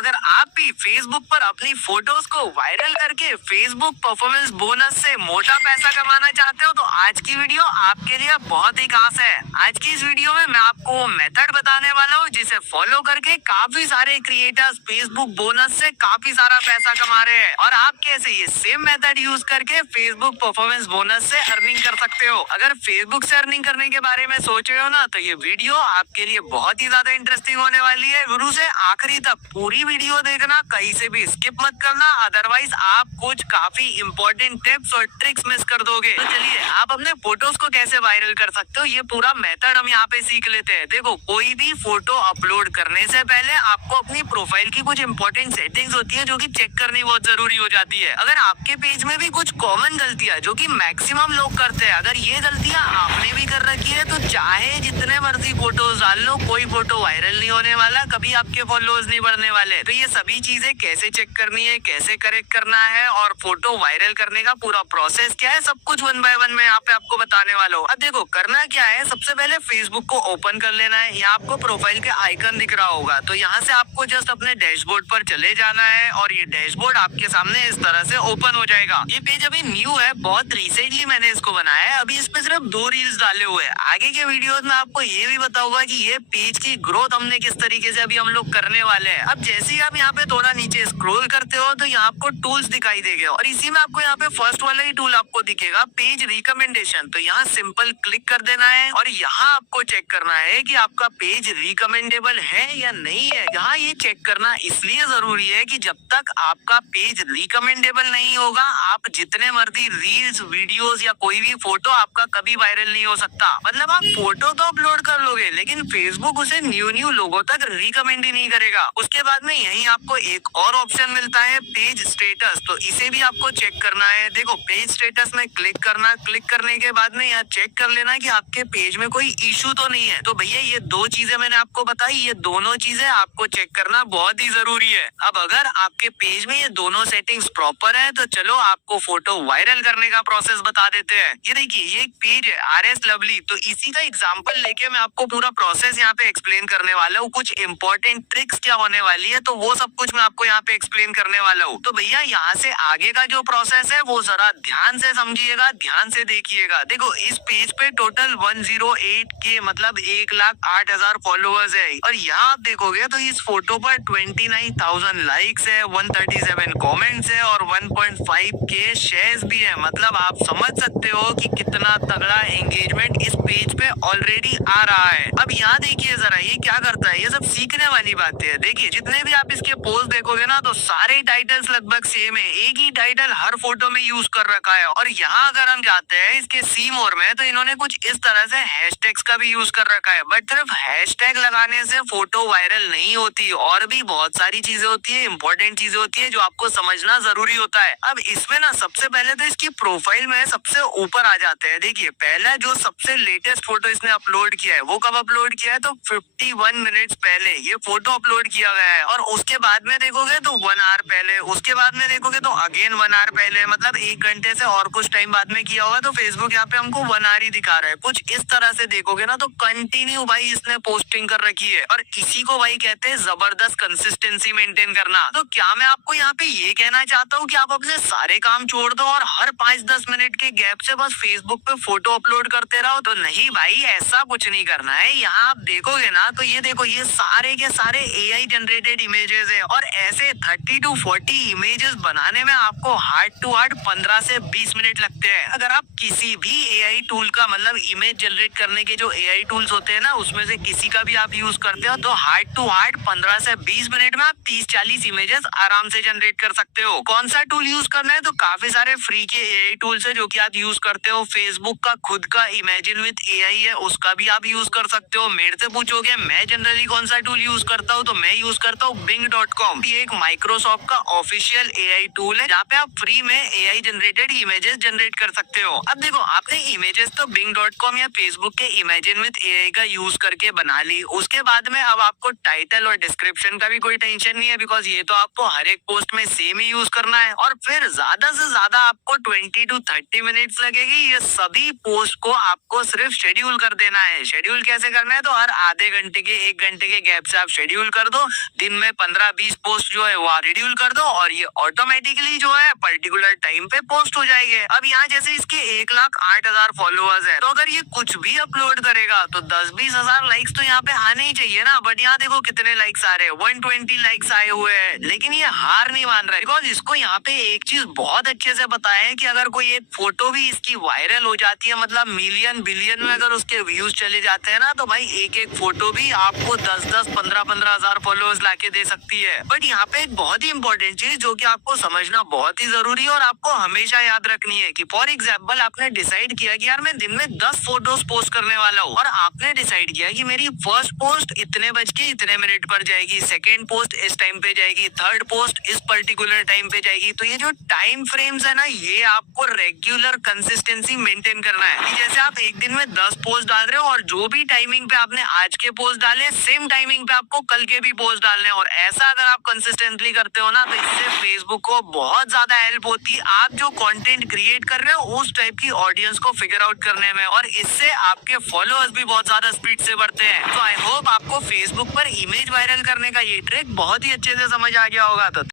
अगर आप भी फेसबुक पर अपनी फोटोज को वायरल करके फेसबुक परफॉर्मेंस बोनस से मोटा पैसा कमाना चाहते हो तो आज की वीडियो आपके लिए बहुत ही खास है। आज की इस वीडियो में मैं आपको मेथड बताने वाला हूँ जिसे फॉलो करके काफी सारे क्रिएटर्स फेसबुक बोनस से काफी सारा पैसा कमा रहे हैं और आप कैसे ये सेम मेथड यूज करके फेसबुक परफॉर्मेंस बोनस से अर्निंग कर सकते हो। अगर फेसबुक से अर्निंग करने के बारे में सोच रहे हो ना तो ये वीडियो आपके लिए बहुत ही ज्यादा इंटरेस्टिंग होने वाली है। शुरू से आखिरी तक पूरी वीडियो देखना, कहीं से भी स्किप मत करना, अदरवाइज आप कुछ काफी इंपॉर्टेंट टिप्स और ट्रिक्स मिस कर दोगे। तो चलिए आप अपने फोटोज को कैसे वायरल कर सकते हो ये पूरा मेथड हम यहाँ पे सीख लेते हैं। देखो, कोई भी फोटो अपलोड करने से पहले आपको अपनी प्रोफाइल की कुछ इंपॉर्टेंट सेटिंग्स होती है जो कि चेक करनी बहुत जरूरी हो जाती है। अगर आपके पेज में भी कुछ कॉमन गलतियां जो कि मैक्सिमम लोग करते हैं, अगर ये गलतियां आपने भी कर रखी है तो चाहे जितने मर्जी फोटोज डाल लो, कोई फोटो वायरल नहीं होने वाला, कभी आपके फॉलोअर्स नहीं बढ़ने वाले। तो ये सभी चीजें कैसे चेक करनी है, कैसे करेक्ट करना है और फोटो वायरल करने का पूरा प्रोसेस क्या है, सब कुछ वन बाय वन मैं यहाँ पे आपको बताने वाला हूँ। अब देखो, करना क्या है, सबसे पहले फेसबुक को ओपन कर लेना है। यहाँ आपको प्रोफाइल के आइकन दिख रहा होगा, तो यहाँ से आपको जस्ट अपने डैशबोर्ड पर चले जाना है और ये डैशबोर्ड आपके सामने इस तरह से ओपन हो जाएगा। ये पेज अभी न्यू है, बहुत रिसेंटली मैंने इसको बनाया है, अभी इसमें सिर्फ 2 रील्स डाले हुए हैं। आगे के वीडियोस में आपको ये भी बताऊंगा कि ये पेज की ग्रोथ हमने किस तरीके से अभी हम लोग करने वाले हैं। अब जैसे ही आप यहाँ पे थोड़ा नीचे स्क्रॉल करते हो तो यहाँ आपको टूल्स दिखाई देंगे और इसी में आपको यहाँ पे फर्स्ट वाला ही टूल आपको दिखेगा, पेज रिकमेंडेशन। तो यहाँ सिंपल क्लिक कर देना है और यहाँ आपको चेक करना है कि आपका पेज रिकमेंडेबल है या नहीं है। यहाँ ये चेक करना इसलिए जरूरी है कि जब तक आपका पेज रिकमेंडेबल नहीं होगा, आप जितने मर्जी रील्स, वीडियोस या कोई भी फोटो आपका कभी वायरल नहीं हो सकता। मतलब आप फोटो तो अपलोड कर लोगे लेकिन फेसबुक उसे न्यू लोगों तक रिकमेंड ही नहीं करेगा। उसके बाद में यहीं आपको एक और ऑप्शन मिलता है, पेज स्टेटस। तो इसे भी आपको चेक करना है। देखो, पेज स्टेटस में क्लिक करना, क्लिक करने के बाद में यहाँ चेक कर लेना कि आपके पेज में कोई इशू तो नहीं है। तो भैया ये 2 चीजें मैंने आपको बताई, ये दोनों चीजें आपको चेक करना बहुत ही जरूरी है। अब अगर आपके पेज में ये दोनों सेटिंग्स प्रॉपर है तो चलो आपको फोटो वायरल करने का प्रोसेस बता देते हैं। ये देखिए, ये एक पेज है RS लवली, तो इसी का एग्जांपल लेके मैं आपको पूरा प्रोसेस यहाँ पे एक्सप्लेन करने वाला हूँ। कुछ इंपॉर्टेंट ट्रिक्स क्या होने वाली है तो वो सब कुछ मैं आपको यहाँ पे एक्सप्लेन करने वाला हूँ। तो भैया यहाँ से आगे का जो प्रोसेस है वो जरा ध्यान से समझिएगा, ध्यान से देखिएगा। देखो, इस पेज पे टोटल 108 के मतलब 1,08,000 फॉलोअर्स है और यहाँ आप देखोगे तो इस फोटो पर 29,000 लाइक्स है, 137 कमेंट्स है और 1.5 के शेयर्स भी है। मतलब आप समझ सकते हो कि कितना तगड़ा एंगेजमेंट इस पेज पे ऑलरेडी आ रहा है। अब यहाँ देखिए जरा ये क्या करता है, ये सब सीखने वाली बातें है। देखिए, जितने भी आप इसके पोस्ट देखोगे ना तो सारे टाइटल्स लगभग सेम है, एक ही टाइटल हर फोटो में यूज कर रखा है। और यहाँ अगर हम जाते हैं इसके सी मोर में तो इन्होंने कुछ इस तरह से हैशटैग्स का भी यूज कर रखा है। बट सिर्फ हैशटैग लगाने से फोटो वायरल नहीं होती, और भी बहुत सारी चीजें होती है, इंपॉर्टेंट चीजें होती है जो आपको समझना जरूरी होता है। अब इसमें ना सबसे पहले तो इसकी प्रोफाइल में सबसे ऊपर आ जाते हैं। देखिए, पहला जो सबसे लेटेस्ट फोटो इसने अपलोड किया है वो कब अपलोड किया है तो 51 मिनट्स पहले ये फोटो अपलोड किया गया है। और उसके बाद में देखोगे तो 1 आवर पहले, उसके बाद में देखोगे तो अगेन 1 आवर पहले, मतलब 1 घंटे से और कुछ टाइम बाद में किया होगा। तो फेसबुक यहाँ पे हमको 1 आवर ही दिखा रहा है। कुछ इस तरह से देखोगे ना तो कंटिन्यू भाई इसने पोस्टिंग कर रखी है और इसी को भाई कहते हैं जबरदस्त कंसिस्टेंसी मेंटेन करना। तो क्या मैं आपको यहाँ पे ये कहना चाहता हूँ कि आप अपने सारे काम छोड़ दो और हर 5-10 मिनट के गैप से बस फेसबुक पे फोटो अपलोड करते रहो? तो नहीं भाई, ऐसा कुछ नहीं करना है। यहाँ आप देखोगे ना तो ये देखो, ये सारे के सारे AI जनरेटेड इमेजेस है और ऐसे 30 to 40 इमेजेस बनाने में आपको हार्ड टू हार्ड 15 से 20 मिनट लगते हैं। अगर आप किसी भी AI टूल का मतलब इमेज जनरेट करने के जो AI टूल्स होते हैं ना उसमें से किसी का भी आप यूज करते हो तो हार्ड टू हार्ड 15 से 20 मिनट में आप 30-40 इमेजेस आराम से जनरेट कर सकते हो। कौन सा टूल यूज करना है तो काफी सारे फ्री के AI टूल्स है जो कि आप यूज करते हो। फेसबुक का खुद का इमेजिन विद AI है, उसका भी आप यूज कर सकते हो। मेरे से पूछोगे मैं जनरली कौन सा टूल यूज करता हूँ तो मैं यूज करता हूँ Bing.com। ये एक माइक्रोसॉफ्ट का ऑफिशियल AI टूल है जहाँ पे आप फ्री में AI जनरेटेड इमेजेस जनरेट कर सकते हो। अब देखो, आपने इमेजेस तो Bing.com या फेसबुक के इमेजिन विद AI का यूज करके बना ली। उसके बाद में अब आपको टाइटल और डिस्क्रिप्शन का भी कोई टेंशन नहीं है, बिकॉज ये तो आपको हर एक पोस्ट में सेम ही यूज करना है। और फिर ज्यादा से ज्यादा आपको 20 to 30 मिनट्स लगेगी। ये सभी पोस्ट को आपको सिर्फ शेड्यूल कर देना है। शेड्यूल कैसे करना है तो हर आधे घंटे के 1 घंटे के गैप से आप शेड्यूल कर दो। दिन में में 15-20 पोस्ट जो है वो शेड्यूल कर दो और ये ऑटोमेटिकली जो है पर्टिकुलर टाइम पे पोस्ट हो जाएंगे। अब यहाँ जैसे इसके 1,08,000 फॉलोअर्स है, तो अगर ये कुछ भी अपलोड करेगा तो 10-20 हजार लाइक्स तो यहाँ पे आने ही चाहिए ना। बट यहाँ देखो कितने लाइक्स आ रहे हैं, 120 लाइक्स आए हुए हैं। लेकिन ये हार नहीं मान रहा है, बिकॉज इसको यहाँ पे एक चीज बहुत अच्छे से पता है कि अगर कोई एक फोटो भी इसकी वायरल हो जाती है, मतलब मिलियन बिलियन में अगर उसके व्यूज चले जाते हैं ना, तो भाई एक एक फोटो भी आपको 10-10, 15-15 हजार फॉलोअर्स लाके दे सकती है। बट यहाँ पे एक बहुत ही इंपॉर्टेंट चीज जो कि आपको समझना बहुत ही जरूरी है और आपको हमेशा याद रखनी है कि फॉर एग्जाम्पल आपने डिसाइड किया कि यार मैं दिन में 10 फोटोज पोस्ट करने वाला हूँ, और आपने डिसाइड किया कि मेरी फर्स्ट पोस्ट इतने बज के इतने मिनट पर जाएगी, सेकेंड पोस्ट इस टाइम पे जाएगी, थर्ड पोस्ट इस पर्टिकुलर टाइम पे जाएगी। तो ये जो टाइम फ्रेम्स है ना, ये आपको रेगुलर कंसिस्टेंसी मेंटेन करना है। कि जैसे आप एक दिन में 10 पोस्ट डाल रहे हो और जो भी टाइमिंग पे आपने आज के पोस्ट डाले, सेम टाइमिंग पे आपको कल के भी पोस्ट डालने हैं। और ऐसा अगर आप कंसिस्टेंटली करते हो ना, तो इससे फेसबुक को बहुत ज्यादा हेल्प होती है आप जो कंटेंट क्रिएट कर रहे हो उस टाइप की ऑडियंस को फिगर आउट करने में, और इससे आपके फॉलोअर्स भी बहुत ज्यादा स्पीड से बढ़ते हैं। तो आई होप आपको फेसबुक पर इमेज वायरल करने का ये ट्रिक बहुत ही अच्छे से समझ आ गया होगा। तो